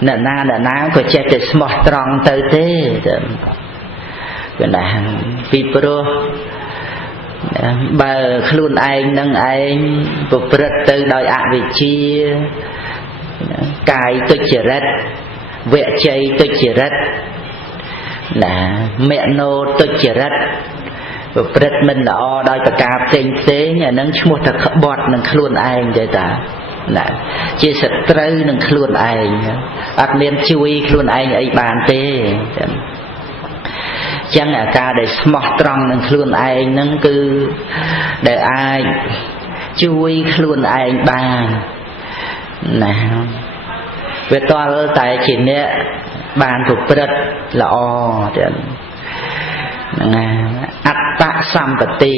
nè na có chết để smart strong tới thế cái này vì pro bà luôn anh nâng anh bộ rất từ đòi ạ vị chia cái tôi chỉ rất vẽ chơi tôi chỉ rất là mẹ nô tôi chỉ rất bộ rất mình đó đòi tất cả tên thế nhà nâng mua thật bọt nâng luôn anh vậy ta là chia sẻ trâu nâng luôn anh ác nên chui luôn anh ấy bàn tê chẳng là ca để smart strong nâng luôn anh nâng cứ để ai chui luôn anh bàn nè về to tại chỉ nè bàn thuộc rất là o ắt tạ xăm cả tì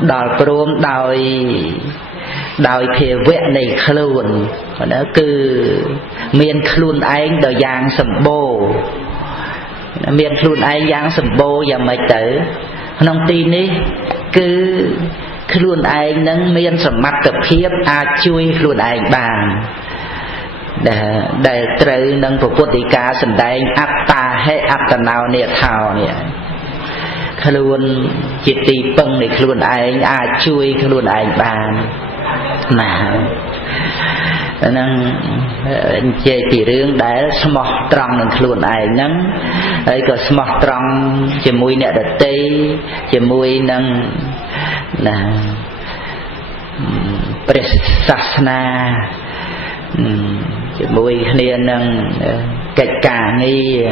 đòi prom đòi phía vẹn này khluồn nó cứ miền khluồn anh đòi giang sầm bồ miền khluồn anh giang sầm bồ và mấy tử nông tin đi cứ khluồn anh nâng miền sầm mặt tập khiếp chui khluồn anh bàn để trời nâng phục vụ đi ca sầm đại áp ta hay áp tần nào nè thảo nè khluồn chỉ tì bưng để khluồn anh chui khluồn anh bàn mà nên chơi chỉ riêng để smart strong nên luôn ai nắng ấy có smart strong chỉ mùi nè đặt tê chỉ mùi nâng là presasna chỉ mùi nên nâng cách cả nghi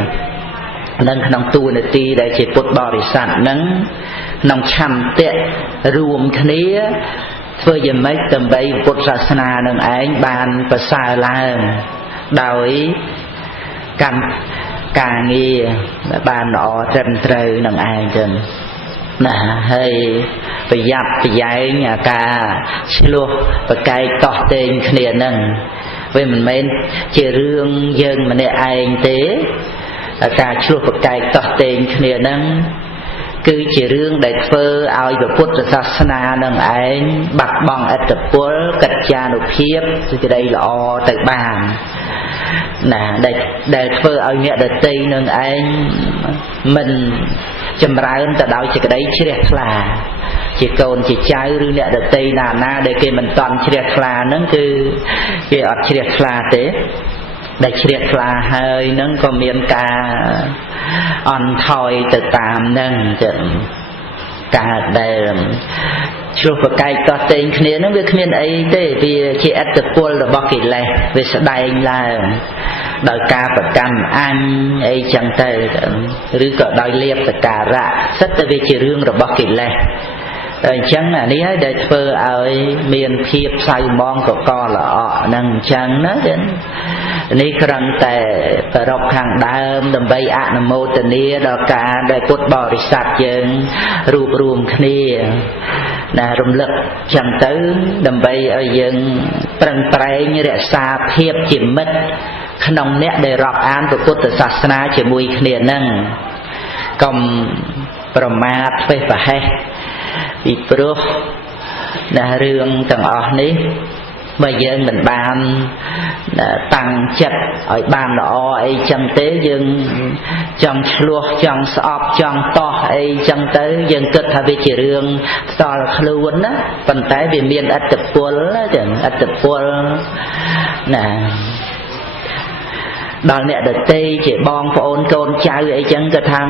nâng nông tu này ti để chỉ bột bò để sẵn nâng nông chăm tệ ruộng khné với giờ mấy tầm bay Phật giáo nâng anh bàn và xa la đòi cầm cà nghi bàn nọ trần trời nâng anh chân nè hay phải dập phải dạy nhà ca xíu và cái tỏ tên khné nâng với mình mấy chỉ riêng dân mà nè anh tế ca xíu và cái tỏ tên khné nâng cứ chỉ riêng để phơ ao về Phật giáo nâng anh bạc bằng ở tập phố cật cha nộp hiếp cái đây là o tại bàn nè để phơ ao nhẹ để tây nâng anh mình chầm ra ơn tại đạo chỉ cái đấy chỉ đẹp là chỉ còn chỉ trái rư nhẹ để tây là na để kia mình toàn chỉ đẹp là nó cứ cái ở chỉ đẹp là thế để chỉ đẹp là hơi nó có miền ca on thoi từ tạm nâng trận cả để chụp một cái to tên kia nó việc miền ấy thế vì chị ăn từ quân là bao kỳ lệ vì sẽ đây là đòi ca và cầm ăn ấy chẳng thểឬក៏ដោយលៀបសការៈសិតតែវាជារឿងរបស់កិលេសតែអញ្ចឹងអានេះហើយដែលធ្វើឲ្យមានភាពសៅមងកកល្អហ្នឹងអញ្ចឹងណានេះគ្រាន់តែប្ររពខាងដើមដើម្បីអនុមោទនាដល់ការដែលពុទ្ធបរិស័ទយើងរួបរวมគ្នាណារំលឹកចឹងទៅដើម្បីឲ្យយើងប្រឹងប្រែងរក្សាភាពជាមិត្តក្នុងអ្នកដែលរាប់អានពុទ្ធសាសនាជាមួយគ្នានឹងកុំប្រមាទផ្េសប្រហែសពីព្រោះណារឿងទាំងអស់នេះបើយើងមិនបានតាំងចិត្តឲ្យបានល្អអីចឹងទេយើងចង់ឆ្លោះចង់ស្អប់ចង់តោះអីចឹងទៅយើងគិតថាវាជារឿងផ្ទាល់ខ្លួនណាប៉ុន្តែវាមានឥទ្ធិពលចឹងឥទ្ធិពលណាដល់អ្នកដទៃជាបងប្អូនកូនចៅអីចឹងក៏ថា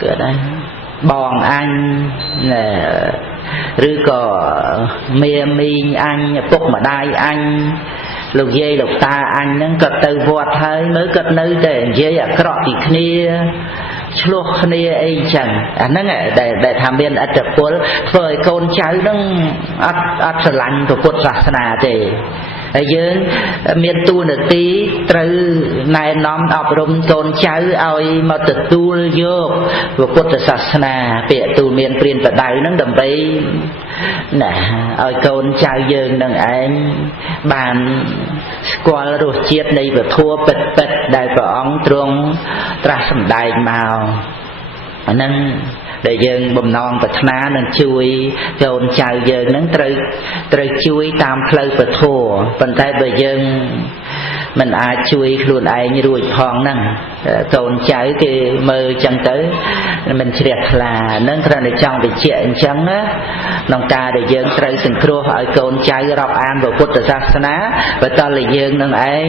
គឺដែរបងអញឬក៏មេមីងអញឪពុកម្ដាយអញលោកយាយលោកតាអញហ្នឹងក៏ទៅវត្តហើយមើលគាត់នៅតែនិយាយអាក្រក់ពីគ្នាឆ្លោះគ្នាអីចឹងអាហ្នឹងដែលថាមានឥទ្ធិពលធ្វើឲ្យកូនចៅហ្នឹងអត់ស្រឡាញ់ពុទ្ធសាសនាទេហើយយើងមានតួនាទីត្រូវណែនាំអប់រំកូនចៅឲ្យមកទទួលយកពុទ្ធសាសនាពាក្យទូលមានព្រានប្រដៅហ្នឹងដើម្បីណាឲ្យកូនចៅយើងនឹងឯងបានស្គាល់រសជាតិនៃពធពិតដែលព្រះអង្គទ្រង់ត្រាស់សម្ដែងមកអាហ្នឹង ដែលយើងបំណងប្រាថ្នានឹងជួយកូនចៅយើងហ្នឹងត្រូវជួយតាមផ្លូវពធប៉ុន្តែបើយើងមិនអាចជួយខ្លួនឯងរួចផងហ្នឹងកូនចៅគេមើលចឹងទៅមិនជ្រះថ្លាហ្នឹងគ្រាន់តែចង់បញ្ជាក់អញ្ចឹងណាក្នុងការដែលយើងត្រូវសង្គ្រោះឲ្យកូនចៅរាប់អានពុទ្ធសាសនាបើតើយើងនឹងឯង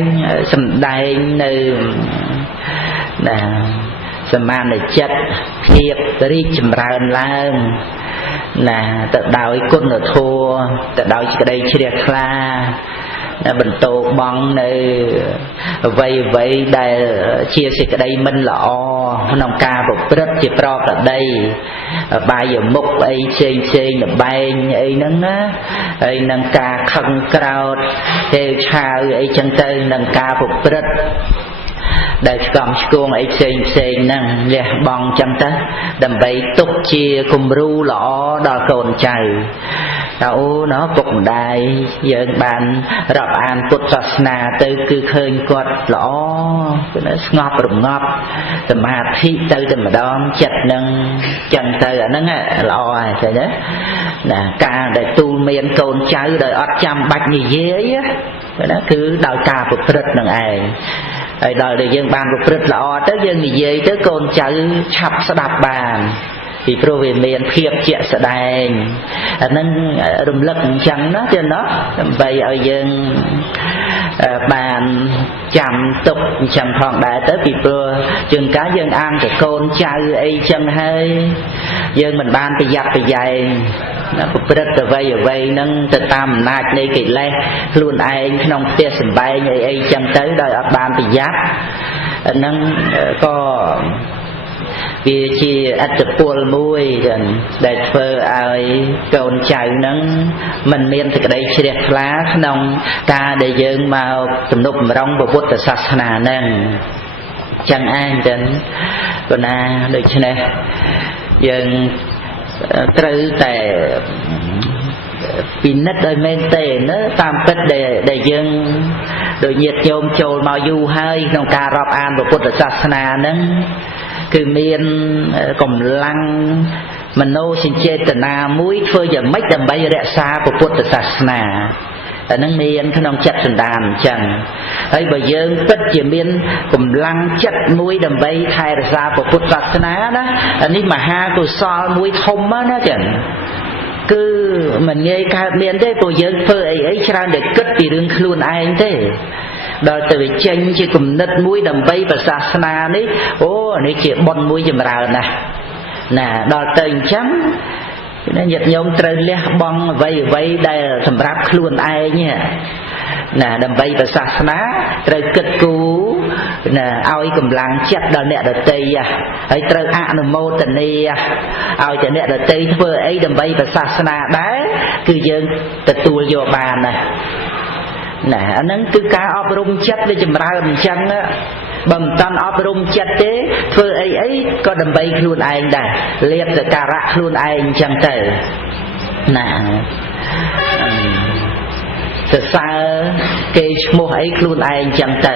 សំដែងនៅណាសមានចិត្តភាពរីកចម្រើនឡើងណាទៅដោយគុណធម៌ទៅដោយសេចក្តីជ្រះថ្លាបន្តបងនៅអ្វីដែលជាសេចក្តីមិនល្អក្នុងការប្រព្រឹត្តជាប្រក្រតីបាយមុខអីផ្សេងលបែងអីហ្នឹងណាហើយនឹងការខឹងក្រោធទេវឆាវអីចឹងទៅនឹងការប្រព្រឹត្តដែលឆ្កំឆ្គងអីផ្សេងហ្នឹងលះបង់ចឹងទៅដើម្បីទុកជាគំរូល្អដល់កូនចៅអូណោះពុកម្ដាយយើងបានរាប់អានពុទ្ធសាសនាទៅគឺឃើញគាត់ល្អគឺស្ងប់រងាប់សមាធិទៅតែម្ដងចិត្តនឹងចឹងទៅអាហ្នឹងល្អហើយឃើញទេណាការដែលទូលមានកូនចៅដោយអត់ចាំបាច់និយាយណាគឺដោយការប្រព្រឹត្តនឹងឯងហើយដល់ដែលយើងបានប្រព្រឹត្តល្អទៅយើងនិយាយទៅកូនចៅឆាប់ស្ដាប់បានពីព្រោះវាមានភាពជាក់ស្ដែងអានឹងរំលឹកអញ្ចឹងណាទេណាដើម្បីឲ្យយើងបានចាំទុកអញ្ចឹងផងដែរទៅពីព្រោះជាងកាលយើងអានទៅកូនចៅអីចឹងហើយយើងមិនបានប្រយ័ត្នប្រយែងប្រព្រឹត្តអ្វីហ្នឹងទៅតាមអំណាចនៃកិលេសខ្លួនឯងក្នុងផ្ទះសម្បែងអីចឹងទៅដោយអត់បានប្រយ័ត្នហ្នឹងក៏វាជាអត្តពលមួយដែលធ្វើឲ្យកូនចៅហ្នឹងមិនមានសេចក្តីជ្រះថ្លាក្នុងការដែលយើងមកទំនុកបំរុងពុទ្ធសាសនាហ្នឹងចឹងឯងចឹងប៉ុន្តែដូច្នេះយើងត្រូវតែពិនិត្យឲ្យមែនទេណាតាមពិតដែលយើងដូចញាតិញោមចូលមកយូរហើយក្នុងការរាប់អានពុទ្ធសាសនាហ្នឹងគឺមានកម្លាំងមនោសញ្ចេតនាមួយធ្វើយ៉ាងម៉េចដើម្បីរក្សាពុទ្ធសាសនាអានឹងមានក្នុងចិត្តសន្តានអញ្ចឹងហើយបើយើងពិតជាមានកម្លាំងចិត្តមួយដើម្បីថែរក្សាពុទ្ធសាសនាណាអានេះមហាកុសលមួយធំណាចឹងគឺមិនងាយកើតមានទេព្រោះយើងធ្វើអីច្រើនតែគិតពីរឿងខ្លួនឯងទេដល់ទៅវាចេញជាគំនិតមួយដើម្បីប្រសាសនានេះអូនេះជាបុណ្យមួយចម្រើនណាស់ណាដល់ទៅអញ្ចឹងញាតិញោមត្រូវលះបង់អ្វីដែលសម្រាប់ខ្លួនឯងណាដើម្បីប្រសាសនាត្រូវគិតគូរណាឲ្យកម្លាំងចិត្តដល់អ្នកដទៃហើយត្រូវអនុមោទនាឲ្យតែអ្នកដទៃធ្វើអីដើម្បីប្រសាសនាដែរគឺយើងទទួលយកបានណាអាហ្នឹងគឺការអប់រំចិត្តដែលចម្រើនអញ្ចឹងបើមិនតាន់អប់រំចិត្តទេធ្វើអីក៏ដើម្បីខ្លួនឯងដែរលៀបសក្ការៈខ្លួនឯងអញ្ចឹងទៅណាសរសើរគេឈ្មោះអីខ្លួនឯងអញ្ចឹងទៅ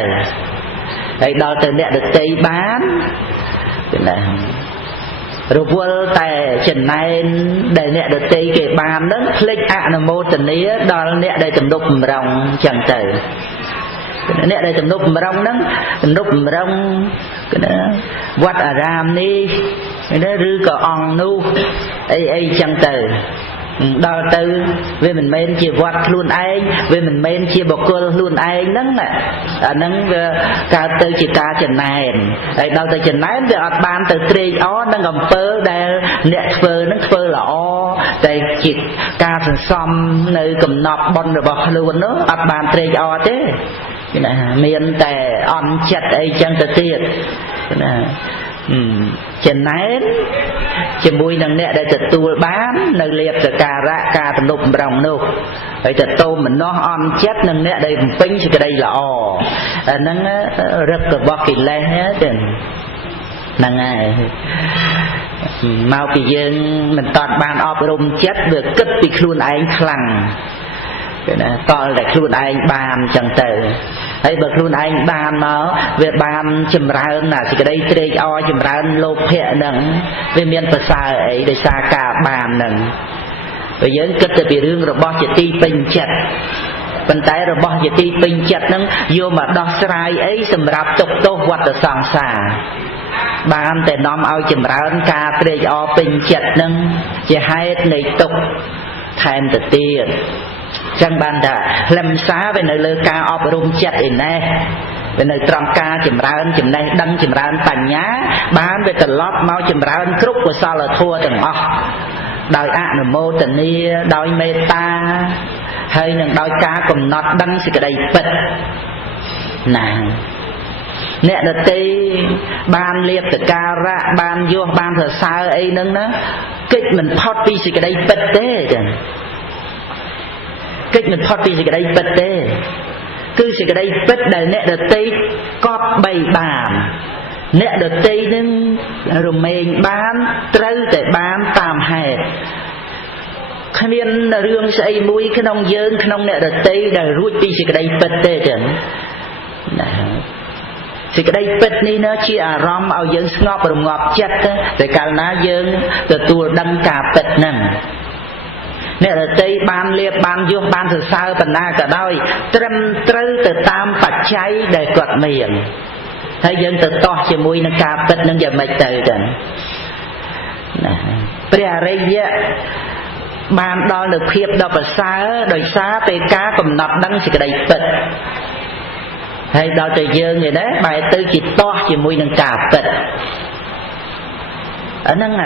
ហើយដល់ទៅអ្នកដទៃបានណារវល់តែចំណែនដែលអ្នកដទៃគេបានហ្នឹងភ្លេចអនុមោទនាដល់អ្នកដែលទំនុកបំរុងអញ្ចឹងទៅអ្នកដែលទំនុកបំរុងហ្នឹងទំនុកបំរុងវត្តអារាមនេះឬក៏អង្គនោះអីអញ្ចឹងទៅដល់ទៅវាមិនមែនជាវត្តខ្លួនឯងវាមិនមែនជាបុគ្គលខ្លួនឯងហ្នឹងអាហ្នឹងវាកើតទៅជាការចំណែនហើយដល់ទៅចំណែនវាអត់បានទៅត្រេកអរនឹងអំពើដែលអ្នកធ្វើហ្នឹងធ្វើល្អតែជាការសន្សំនៅកំណប់បុណ្យរបស់ខ្លួននោះអត់បានត្រេកអរទេណាមានតែអន់ចិត្តអីចឹងទៅទៀតណាចំណែនជាមួយនឹងអ្នកដែលទទួលបាននៅលៀបសក្ការៈការទំនុកបំរុងនោះហើយទៅតោមនោះអន់ចិត្តនឹងអ្នកដែលបំពេញសេចក្តីល្អអាហ្នឹងរឹករបស់កិលេសទេហ្នឹងហើយមកពីយើងមិនតាន់បានអប់រំចិត្តវាគិតពីខ្លួនឯងខ្លាំង cái này to là luôn anh bàn chẳng tử ấy bậc luôn anh bàn máu về bàn chìm ra là thì cái đây trê o chìm ra lô phẹ nâng về miền bờ xa ấy để xa cả bàn nâng bây giờ kết từ bị rương rồi bỏ chỉ ti bình chặt bên tay rồi bỏ chỉ ti bình chặt nâng vô mà đo sai ấy sầm rạp tục tô quạt ở sòng xà bàn để nóm ao chìm ra ca trê o bình chặt nâng chỉ hai này tục thêm từ tiền chẳng bàn đã làm xá về nơi lơ ca ọp rung chặt in nè về nơi trong ca chìm ra chìm này đăng chìm ra tàn nhá bán về tờ lót mau chìm ra khúc của sao là thua từng ọc đòi ạ nửa mô tình nia đòi mê ta hay nâng đòi ca cùng nọt đăng sự cái đầy bật nàng nè đợt tê ban liệp từ ca ra ban vô ban thờ xa ấy nâng đó kích mình thoát đi sự cái đầy bật thế kích mình thoát đi cái đây bật thế cứ cái đây bật đời nè đợt tây cọp bày bàn nè đợt tây nên rồi mình bán trâu để bán tạm hẹp khả nên là rương xây mũi cái nông dơn cái nông nè đợt tây là rút đi cái đây bật thế chẳng thì cái đây bật ní nó chỉ rom ao dơn ngọt rồi ngọt chất để cả ná dơn từ tua đăng cả bật nằng nè là tây ban liệp ban vô ban từ sau tận na cả đôi trâm trứ từ tam bạch cháy để quật miệng thấy dân từ to chỉ mũi nó cạp tết nó giờ mệt từ rồi bây giờ ban đo được khiếp đo bờ xa đời xa tây cá cầm nọt đắng chỉ cái đầy tết hay đo từ giờ người đấy bài tư chỉ to chỉ mũi nó cạp tết ở nâng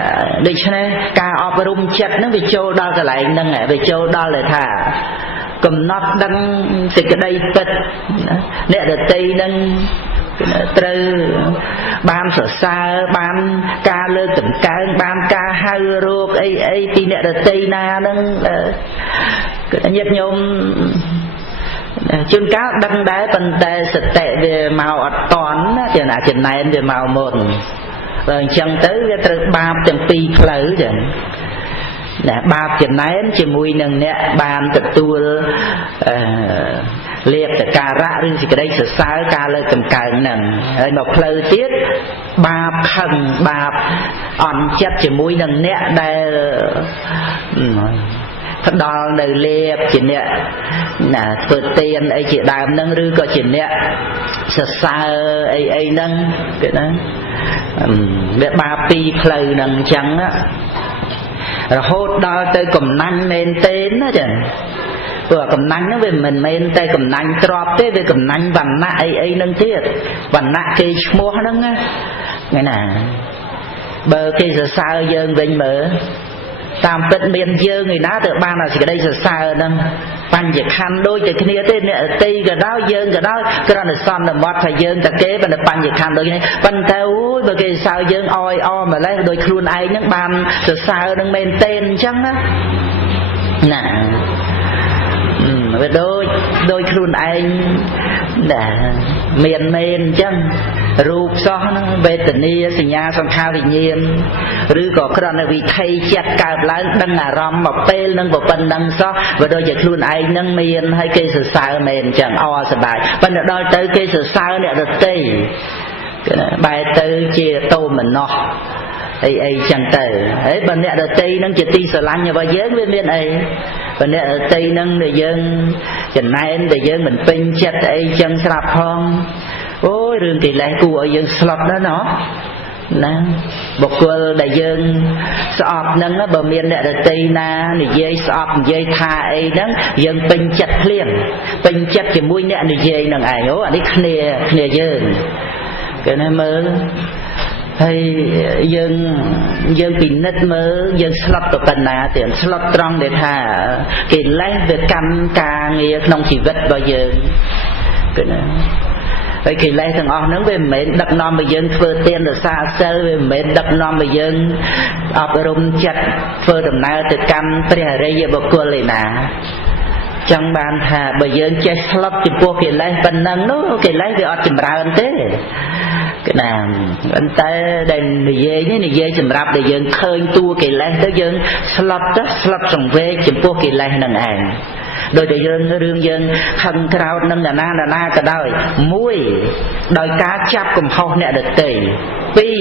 đi cho nên ca ọp rung chặt nó bị trâu đo cái lại nâng bị trâu đo lại thả cầm nót đăng thì cái đây bật nè được tây nâng từ ban sở xa ban ca lơ tẩm ca ban ca hai ruột ấy thì nè được tây na nâng cái nhấp nhôm chương cá đăng đá phần tê sệt tệ về màu ọt toán thì là chuyện này về màu một rồi chân tới cái từ ba từng pi lỡ rồi nè ba chuyện này chỉ mùi nâng nè bàn từ tua liệt từ cà ra đi thì cái đây sự sai cà lên cầm cài nâng rồi một lỡ tiết ba phần ba on chất chỉ mùi nâng nè đây thật đo đời liệt chỉ nè là vượt tiền ấy chỉ đàm nâng rư có chỉ nè sự sai ấy nâng cái đó để ba pi phơi nâng trắng á rồi hốt đo tới cầm nanh men tên đó chứ vừa cầm nanh nó về mình men tay cầm nanh trọp thế về cầm nanh vằn nạ ấy nâng thiết vằn nạ kê mua nâng á nghe nè bờ kê giờ sao dơn vinh mở tam tất miền dơ người ná tự ban là cái đây giờ sao nâng pan việc khăn đôi từ kia tên nè tây cái đó dơn cái đó cái đó là son là mót phải dơn ta kế bên là pan việc khăn đôi này pan tao bờ kia sao dơn oi o mà lấy đôi khuôn ai những ban giờ sao nâng men tên chăng á nè đôi khuôn anh đã miền chăng rụp xó về tình yêu sinh nhà xong khao vì nhiên rư có cái đó là vì thay chặt cả lớn đăng là rõm một bê nâng một phần nâng xó và đôi giật luôn anh nâng miền hay cây sự sao mền chẳng o sờ bài và đôi tới cây sự sao nè được tì bài tư chia tô mình nó ấy chẳng tử ấy bên nè được tì nâng chỉ ti sờ lăn như bao giới bên bên ấy bên nè được tì nâng để dân chẳng nay để dân mình pin chặt ấy chân sạp không ôi rừng kỳ lệ cu ở dân slot đó nó nè một cô đại dân sọp nâng nó bờ miền đại tây na này dây sọp dây tha ấy nâng dân pin chặt liền pin chặt chỉ mũi nè này dây nâng ai ố anh đi khné dân cái này mơ hay dân pin nứt mơ dân slot của phần nào tiền slot trong để thả kỳ lệ về căn ca nghe không chỉ vật bao giờ cái này vậy kỳ lệ thằng ông nó về mến đập non bây giờ phơi tiền rồi xa sơ về mến đập non bây giờ ở rung chặt phơi đầm nào từ căn tới đây giờ bọc quần lại nè trong bàn thà bây giờ chơi slot thì buộc kỳ lệ phần năng nó kỳ lệ về ở chìm ra hơn thế ណាតែដែលនិយាយសម្រាប់ដែលយើងឃើញតួកិលេសទៅយើងស្លុតសង្វេគចំពោះកិលេសនឹងឯងដោយតែយើងរឿងយើងខឹងក្រោធនឹងណាក៏ដោយមួយដោយការចាប់កំហុសអ្នកដទៃពីរ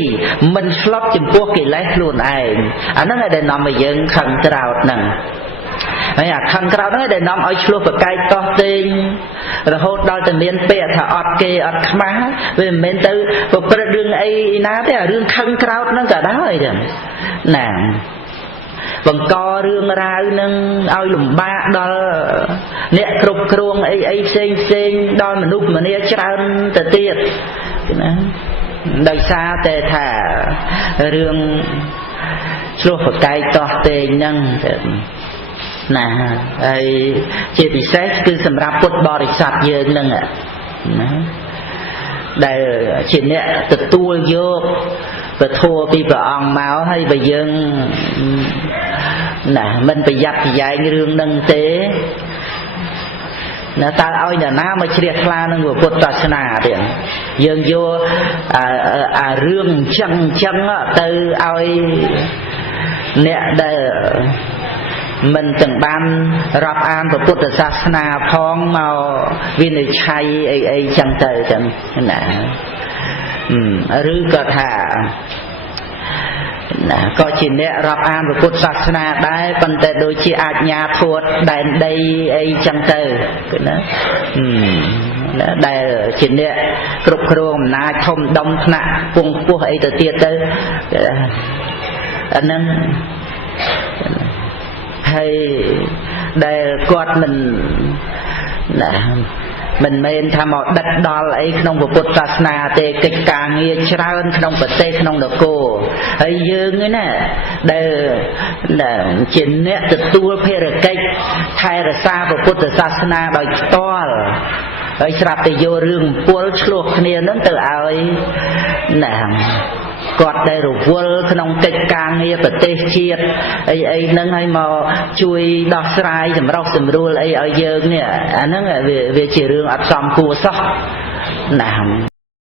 មិនស្លុតចំពោះកិលេសខ្លួនឯងអាហ្នឹងឯងដែលនាំឲ្យយើងខឹងក្រោធហ្នឹងហើយអាខឹងក្រោធហ្នឹងដែលនាំឲ្យឆ្លោះប្រកែកតោះតេងរហូតដល់តែមានពាក្យថាអត់គេអត់ខ្មាស់វាមិនមែនទៅប្រព្រឹត្តរឿងអីណាទេអារឿងខឹងក្រោធហ្នឹងក៏ដោយចឹងណាបង្ករឿងរ៉ាវនឹងឲ្យលំបាកដល់អ្នកគ្រប់គ្រងអីផ្សេងដល់មនុស្សម្នាច្រើនទៅទៀតណាដោយសារតែថារឿងឆ្លោះប្រកែកតោះតេងហ្នឹងណាហើយជាពិសេសគឺសម្រាប់ពុទ្ធបរិស័ទយើងហ្នឹងណាដែលជាអ្នកទទួលយកពធពីព្រះអង្គមកហើយបើយើងណាមិនប្រយ័ត្នប្រយែងរឿងហ្នឹងទេណាតើឲ្យអ្នកណាមកជ្រះថ្លានឹងពុទ្ធសាសនាទៀតយើងយកអារឿងចឹងទៅឲ្យអ្នកដែលមិនទាំងបានរាប់អានពុទ្ធសាសនាផងមកវិនិច្ឆ័យអីចឹងទៅចឹងណាឬក៏ថាណាក៏ជាអ្នករាប់អានពុទ្ធសាសនាដែរប៉ុន្តែដូចជាអាជ្ញាធរដែនដីអីចឹងទៅណាដែលជាអ្នកគ្រប់គ្រងអំណាចធំដុំថ្នាក់ពងពោះអីទៅទៀតទៅអាហ្នឹងហើយដែលគាត់មិនណាមិនមែនថាមកដិតដល់អីក្នុងពុទ្ធសាសនាទេកិច្ចការងារច្រើនក្នុងប្រទេសក្នុងនគរហើយយើងណាដែលជាអ្នកទទួលភារកិច្ចថែរក្សាពុទ្ធសាសនាដោយផ្ទាល់ហើយស្រាប់តែយករឿងពលឆ្លោះគ្នានឹងទៅឲ្យណាគាត់ដែលរវល់ក្នុងកិច្ចការងារប្រទេសជាតិអីហ្នឹងឲ្យមកជួយដោះស្រាយសម្រុះសម្រួលអីឲ្យយើងនេះអាហ្នឹងវាជារឿងអត់សមគួរសោះណា